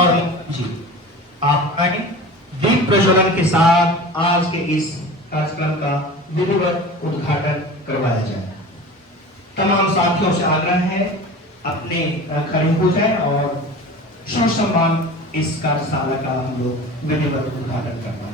और जी आप आए दीप प्रज्वलन के साथ आज के इस कार्यक्रम का विधिवत उद्घाटन करवाया जाए। तमाम साथियों से आग्रह है अपने खड़े हो जाए और सम्मान इस कार्यशाला का हम लोग विधिवत उद्घाटन करवाएं।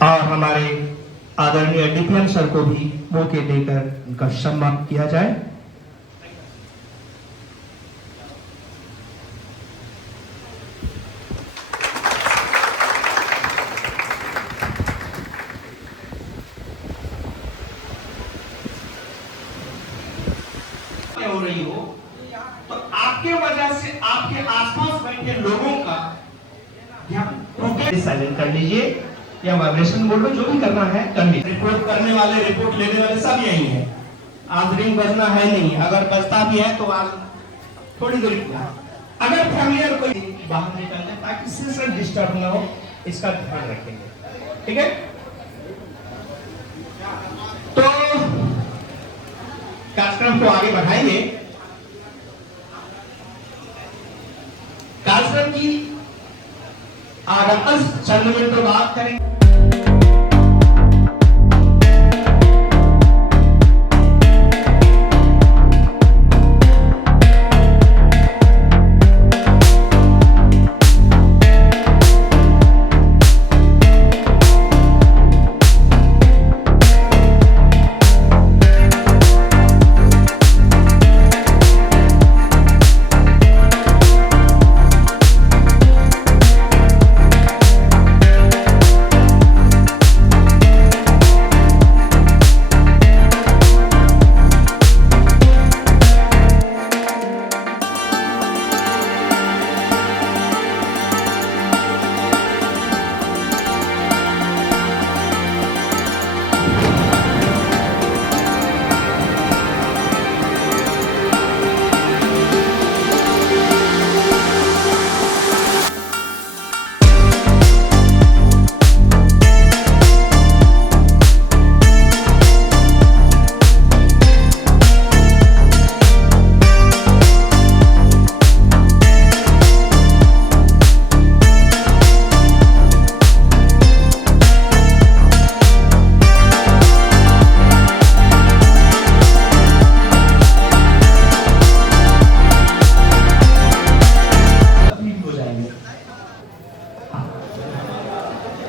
और हमारे आदरणीय डीपीएम सर को भी मौके देकर उनका सम्मान किया जाए। हो रही हो तो आपके वजह से आपके आसपास बैठे लोगों का ध्यान साइलेंट कर लीजिए या वाइब्रेशन मोड में जो भी करना है कर लीजिए। रिपोर्ट करने वाले रिपोर्ट लेने वाले सब यही है। आज रिंग बजना है नहीं, अगर बजता भी है तो आज थोड़ी देर अगर फैमिलियर कोई बाहर निकल जाए ताकि सिस्टम डिस्टर्ब ना हो, इसका ध्यान रखेंगे। ठीक है, तो कार्यक्रम को आगे बढ़ाएंगे। कार्यक्रम की आगामी चंद मिनट में बात करेंगे।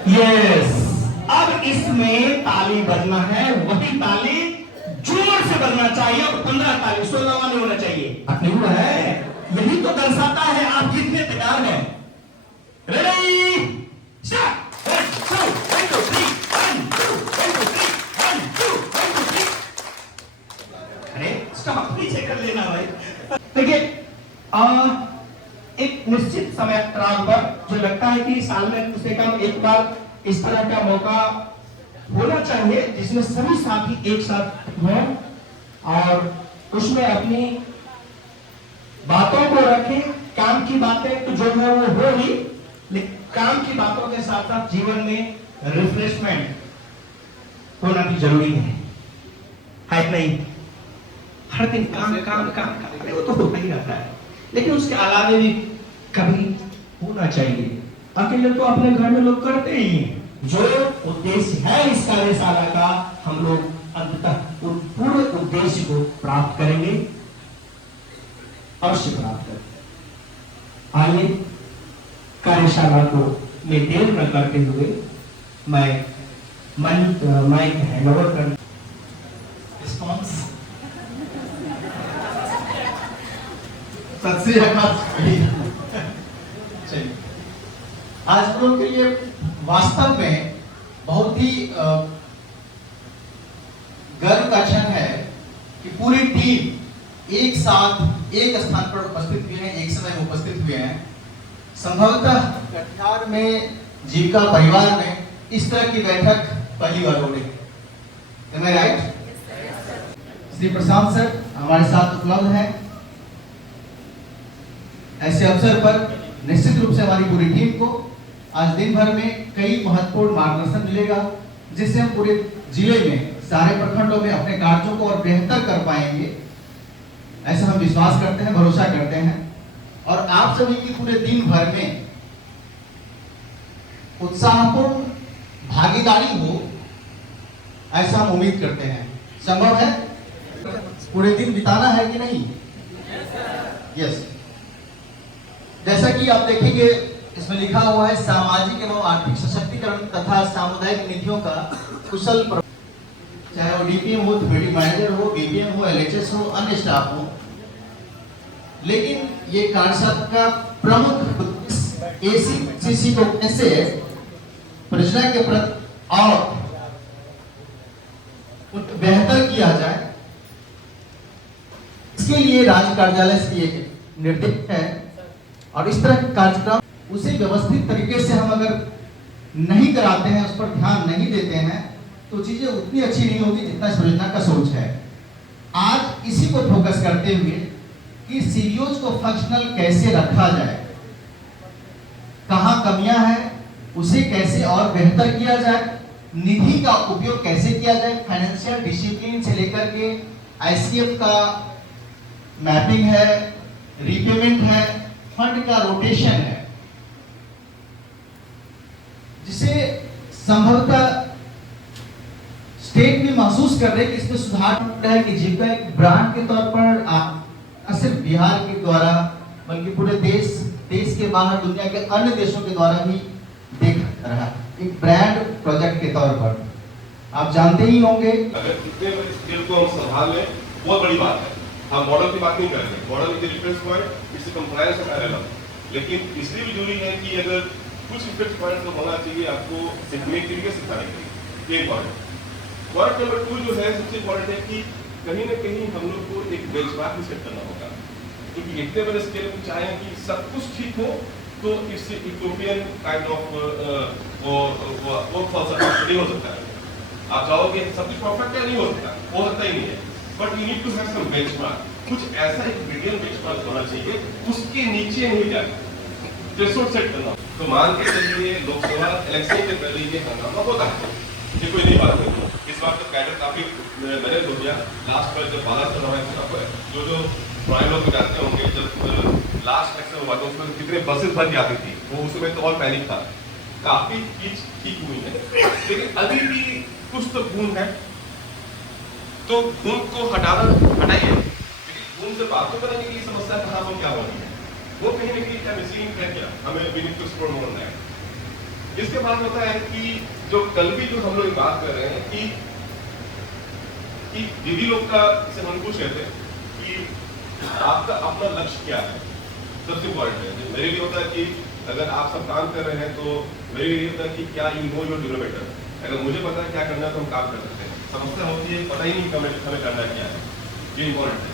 यस, अब इसमें ताली बजना है, वही ताली जोर से बजना चाहिए और 15 ताली 16वां नहीं होना चाहिए। नहीं हुआ है, यही तो दर्शाता है आप कितने तैयार हैं। Ready start. 1 2 1 2 3 1 2 1 2 3 1 2 1 2 3। अरे स्टॉप नीचे कर लेना भाई। देखिए एक निश्चित समय अंतराल पर जो लगता है कि साल में कम से कम एक बार इस तरह का मौका होना चाहिए जिसमें सभी साथी एक साथ हों और उसमें अपनी बातों को रखें। काम की बातें तो जो है वो हो ही, लेकिन काम की बातों के साथ साथ जीवन में रिफ्रेशमेंट होना भी जरूरी है कि नहीं? हर दिन काम काम काम काम वो तो होता ही रहता है, लेकिन उसके अलावा भी कभी होना चाहिए। अकेले तो अपने घर में लोग करते ही हैं। जो उद्देश्य है इस कार्यशाला का, हम लोग अंततः उन पूरे उद्देश्य को प्राप्त करेंगे, अवश्य प्राप्त करेंगे। आइए कार्यशाला को में देर न करते हुए मैं माइक हैंडओवर कर रिस्पॉन्स। सत श्री अकाल। चलिए, आज हम लोग के लिए वास्तव में बहुत ही गर्व का क्षण है कि पूरी टीम एक साथ एक स्थान पर उपस्थित हुए हैं, एक समय में उपस्थित हुए हैं। संभवतः कटिहार में जीविका परिवार में इस तरह की बैठक पहली बार हो रही है। Am I right? Shri Prashant sir हमारे साथ उपलब्ध हैं। ऐसे अवसर पर निश्चित रूप से हमारी पूरी टीम को आज दिन भर में कई महत्वपूर्ण मार्गदर्शन मिलेगा, जिससे हम पूरे जिले में सारे प्रखंडों में अपने कार्यों को और बेहतर कर पाएंगे, ऐसा हम विश्वास करते हैं, भरोसा करते हैं। और आप सभी की पूरे दिन भर में उत्साहपूर्ण भागीदारी हो, ऐसा हम उम्मीद करते हैं। संभव है पूरे दिन बिताना है कि नहीं? यस। जैसा कि आप देखेंगे इसमें लिखा हुआ है सामाजिक एवं आर्थिक सशक्तिकरण तथा सामुदायिक नीतियों का कुशल, चाहे वो डीपीएम हो, ड्यूटी मैनेजर हो, बीपीएम हो, एलएचएस हो, अन्य स्टाफ हो। लेकिन ये कार्यशाला का प्रमुख उद्देश्य एसीसीसी को कैसे परियोजना के प्रति और बेहतर किया जाए, इसके लिए राज्य कार्यालय से एक निर्देश है। और इस तरह के कार्यक्रम उसे व्यवस्थित तरीके से हम अगर नहीं कराते हैं, उस पर ध्यान नहीं देते हैं, तो चीजें उतनी अच्छी नहीं होगी जितना इस परियोजना का सोच है। आज इसी को फोकस करते हुए कि सीरियोज को फंक्शनल कैसे रखा जाए, कहां कमियां हैं, उसे कैसे और बेहतर किया जाए, निधि का उपयोग कैसे किया जाए, फाइनेंशियल डिसिप्लिन से लेकर के आईसीएफ का मैपिंग है, रीपेमेंट है, फंड का रोटेशन है, जिसे संभवतः स्टेट भी महसूस कर रहे कि इसमें सुधार होता है कि जीविका एक ब्रांड के तौर पर न सिर्फ बिहार के द्वारा बल्कि पूरे देश के बाहर दुनिया के अन्य देशों के द्वारा भी देखा रहा, एक ब्रांड प्रोजेक्ट के तौर पर। आप जानते ही होंगे, अगर इतने बड़े स्केल को हम संभाल लें बहुत बड़ी बात है। हम मॉडल की बात नहीं कर रहे, model is reference point, it's compliance and LM, लेकिन इसलिए भी जरूरी है कि अगर कुछ रिफरेंस पॉइंट तो होना चाहिए आपको सीखने के लिए, सिखाने के लिए। ये इम्पोर्टेंट पॉइंट नंबर 2 जो है सबसे इम्पोर्टेंट है कि कहीं ना कहीं हम लोग को एक बेंचमार्क भी सेट करना होगा, क्योंकि इतने बड़े स्केल में चाहें कि सब कुछ ठीक हो तो इससे यूटोपियन काइंड ऑफ वो फॉल्स नहीं हो सकता है। आप चाहोगे सब कुछ परफेक्ट है, नहीं हो सकता ही नहीं है, but you need to have some benchmark. कुछ ऐसा एक मीडियम बेंचमार्क होना चाहिए, उसके नीचे नहीं जाना, थ्रेशोल्ड सेट करना। तो मान के चलिए लोकसभा इलेक्शन के पहले ये हंगामा होता है, ये कोई नई बात नहीं। इस बार तो कैडर काफी मैनेज हो गया। लास्ट पर जब 12 साल हमारे जो पुराने लोग जानते होंगे, जब लास्ट इलेक्शन हुआ था उसमें कितने बसेस भर जाती थी, वो उस समय तो और पैनिक था। काफी चीज ठीक हुई है, लेकिन अभी भी कुछ तो खून है, तो खून को हटाइए, लेकिन खून से बातों करेंगे कि समस्या कहाँ हो, क्या हो रही है, वो कहीं ना कहीं क्या मिसिंग है, क्या हमें we need to explore more on that. इसके बाद होता है कि जो कल भी जो हम लोग बात कर रहे हैं कि दीदी लोग का से हम पूछ रहे थे कि आपका अपना लक्ष्य क्या है, सबसे इम्पोर्टेंट है। मेरे लिए होता है कि अगर आप सब काम कर रहे हैं तो मेरे लिए होता है कि क्या यू नो योर डिनोमिनेटर। अगर मुझे पता है क्या करना है तो हम काम कर सकते हैं। समस्या होती है पता ही नहीं हमें करना क्या है, ये इम्पोर्टेंट है।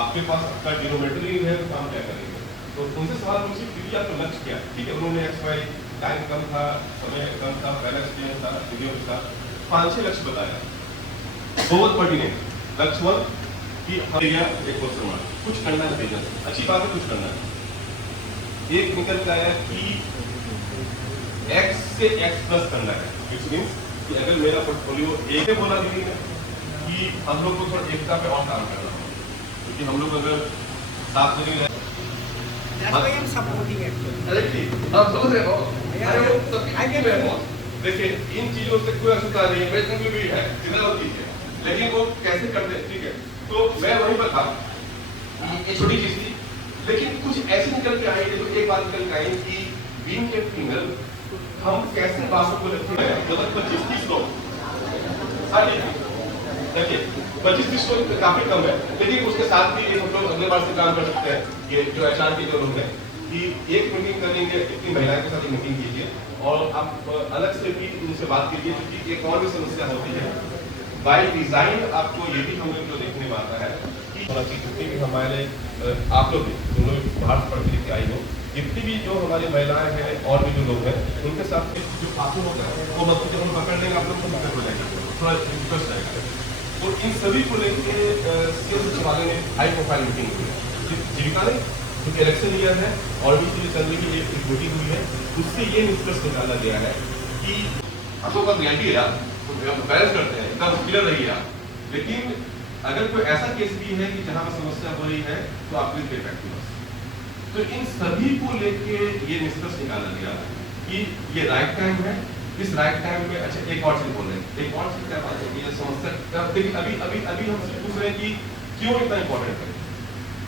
आपके पास आपका डिनोमिनेटर ही है तो काम क्या करेंगे। तो उनसे सवाल पूछिए दीदी आपका लक्ष्य क्या है। ठीक है, उन्होंने XY टाइम कम था, समय कम था, बैलेंस किया था, वीडियो था, 5-6 लक्ष्य बताया, बहुत पर्टिनेंट। लक्ष्य 1 कि एक क्वेश्चन मार्क, कुछ करना है बिजनेस, अच्छी बात है, कुछ करना है। एक निकल के आया कि X से X+ करना है, इट्स मींस कि अगर मेरा पोर्टफोलियो एक बोला दीदी ने कि हम लोग को थोड़ा एकता पे और काम करना होगा, क्योंकि हम लोग अगर साथ में नहीं रहे देखिए इन चीजों से कोई असुविधा नहीं है, वेतन भी है जितना होती है, लेकिन वो कैसे करते हैं, ठीक है। तो मैं वहीं पर था, ये छोटी चीज थी, लेकिन कुछ ऐसे निकल के आई है, तो एक बात निकल के आई कि बीन के फिंगर हम कैसे बातों को रखते हैं, मतलब 25-30 लोग देखिए 25-30 लोग काफी कम है, लेकिन उसके साथ भी हम लोग अगले बार से काम कर सकते हैं। ये जो एचआर के जो लोग हैं कि एक मीटिंग करेंगे, इतनी महिलाओं के साथ मीटिंग कीजिए और आप अलग से भी उनसे बात कीजिए, क्योंकि एक और भी समस्या होती है बाय डिजाइन। आपको ये भी हम लोग जो देखने में आता है कि जितनी भी हमारे आप लोग भी बाहर से पढ़ के आई हो, जितनी भी जो हमारी महिलाएं हैं और भी जो लोग हैं, उनके साथ जो फासू होता है वो मतलब जब हम पकड़ लेंगे आप लोग को दिक्कत हो जाएगी, थोड़ा इंटरेस्ट आएगा। और इन सभी को लेकर सीएम सचिवालय ने हाई प्रोफाइल मीटिंग की है जीविका ने, क्योंकि इलेक्शन ईयर है और भी चीजें चलने की एक मीटिंग हुई है, उससे ये निष्कर्ष निकाला गया है कि आपको बस रियलिटी है यार, बैलेंस करते हैं, इतना क्लियर रही है। लेकिन अगर कोई ऐसा केस भी है कि जहां पर समस्या हो रही है तो आप please get back to us. तो इन सभी को लेके ये निष्कर्ष निकाला गया कि ये राइट टाइम है, इस राइट टाइम में। अच्छा एक और चीज बोल रहे हैं, एक और चीज क्या बात है कि ये समस्या देखिए अभी हम पूछ रहे हैं कि क्यों इतना इंपॉर्टेंट है।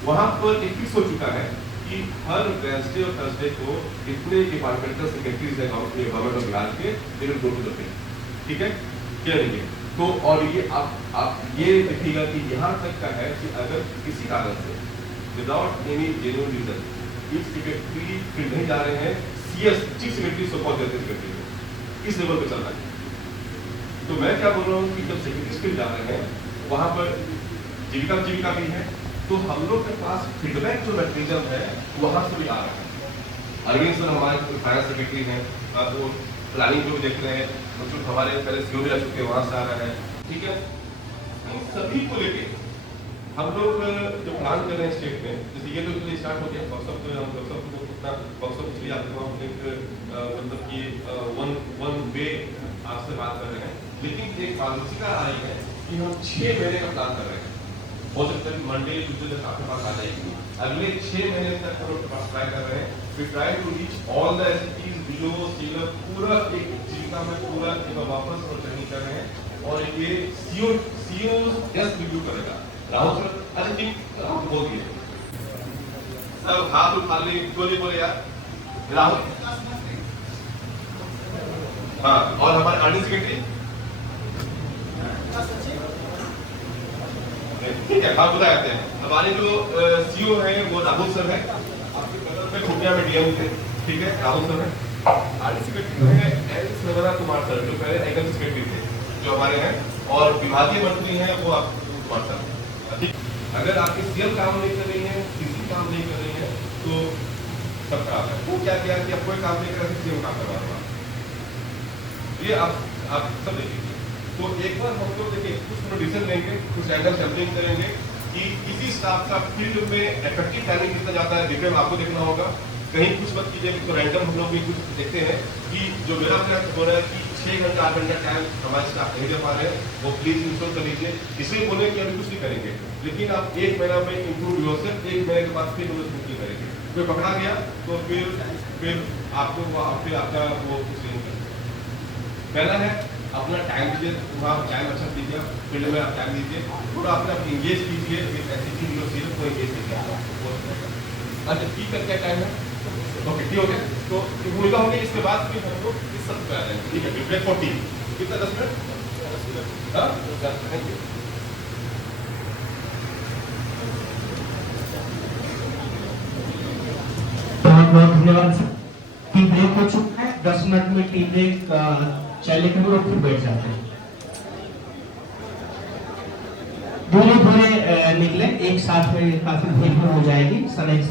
वहां पर एक फिक्स हो चुका है कि हर वेडनेसडे और थर्सडे को इतने डिपार्टमेंटल सेक्रेटरीज है गवर्नमेंट ऑफ बिहार के, they will go to the field, ठीक है, क्या नहीं। तो और ये आप ये देखिएगा कि यहाँ तक का है कि अगर किसी कारण से विदाउट एनी जेन्युइन रीजन इस सेक्रेटरी फील्ड नहीं जा रहे हैं, CS chief secretary so called secretary इस लेवल पे चल रहा है। तो मैं क्या बोल रहा हूँ कि जब सेक्रेटरी फील्ड जा रहे हैं वहां पर जीविका भी है, तो हम लोग के पास फीडबैक जो मैकेनिज्म है वहां से भी आ रहा है। अरविंद सर हमारे फाइनेंस सेक्रेटरी हैं, वो प्लानिंग को भी देख रहे हैं, जो हमारे पहले सीओ भी रह चुके हैं वहां से आ रहा है, ठीक है। इन सभी को लेके हम लोग जो प्लान कर रहे हैं स्टेट में, जैसे ये तो स्टार्ट हो गया वर्कशॉप, तो हम वर्कशॉप को कितना वर्कशॉप के लिए आपको हम एक मतलब कि वन वे आपसे बात कर रहे हैं, लेकिन एक मानसिकता आई है कि हम 6 महीने का प्लान कर रहे हैं। हो सकता है मंडे ट्यूजडे तक आपके पास आ जाएगी। अगले 6 महीने तक हम लोग ट्राई कर रहे हैं, we try to reach all the SPs below senior, पूरा एक जीविका में पूरा एक वापस और ट्रेनिंग कर रहे हैं। और ये सीओ जस्ट रिव्यू करेगा राहुल सर। अच्छा ठीक आप बोल दिए सब हाथ उठा ले, बोले यार राहुल। हाँ, और हमारे अर्निंग सेक्रेटरी ठीक है, हाँ बताया जाते हैं। हमारे जो सीओ है वो राहुल सर है, आपके बगल में खुटिया में डीएम थे, ठीक है, राहुल सर है। आरडी सेक्रेटरी है एल सवरा कुमार सर, जो पहले एग्जीक्यूटिव सेक्रेटरी थे जो हमारे हैं, और विभागीय मंत्री हैं वो आप कुमार सर, ठीक। अगर आपकी सीएम काम नहीं कर रही है, किसी काम नहीं कर रही है, तो सब खराब है। वो क्या किया कि अब कोई काम नहीं कर रहा, सीएम काम करवा रहा, ये आप सब देखिए। तो एक बार हम लोग देखिए कुछ डिसीजन लेंगे, कुछ रैंडम सैंपलिंग करेंगे कि किसी स्टाफ का फील्ड में इफेक्टिव टाइमिंग कितना जाता है, डिटेल आपको देखना होगा। कहीं कुछ मत कीजिए, तो रैंडम हम लोग भी कुछ देखते हैं कि जो मेरा प्रयास हो रहा है कि 6 घंटा 8 घंटा टाइम हमारे स्टाफ नहीं दे पा रहे हैं, वो प्लीज इंश्योर कर लीजिए। इसलिए बोले कि अभी कुछ नहीं करेंगे, लेकिन आप 1 महीना में इंप्रूव योरसेल्फ, 1 महीने के बाद फिर नहीं करेंगे। कोई पकड़ा गया तो फिर आपको आपका वो कुछ नहीं करेंगे। पहला है अपना टाइम दीजिए, वहाँ टाइम अच्छा दीजिए, फील्ड में आप टाइम दीजिए, थोड़ा अपने आप इंगेज कीजिए, ऐसी चीज जो सीरियस को इंगेज कीजिए। अच्छा ठीक है, क्या टाइम है? ओके ठीक हो गया। तो भूमिका होगी, इसके बाद फिर हम लोग इस सब पे आ जाएंगे, ठीक है। ब्रेक 40 कितना 10 मिनट, हाँ थैंक यू। बहुत बहुत धन्यवाद। टी ब्रेक हो चुका है, 10 मिनट में टी ब्रेक चले के लोग फिर बैठ जाते हैं। धीरे धीरे निकले, एक साथ में काफी भीड़ हो जाएगी, समय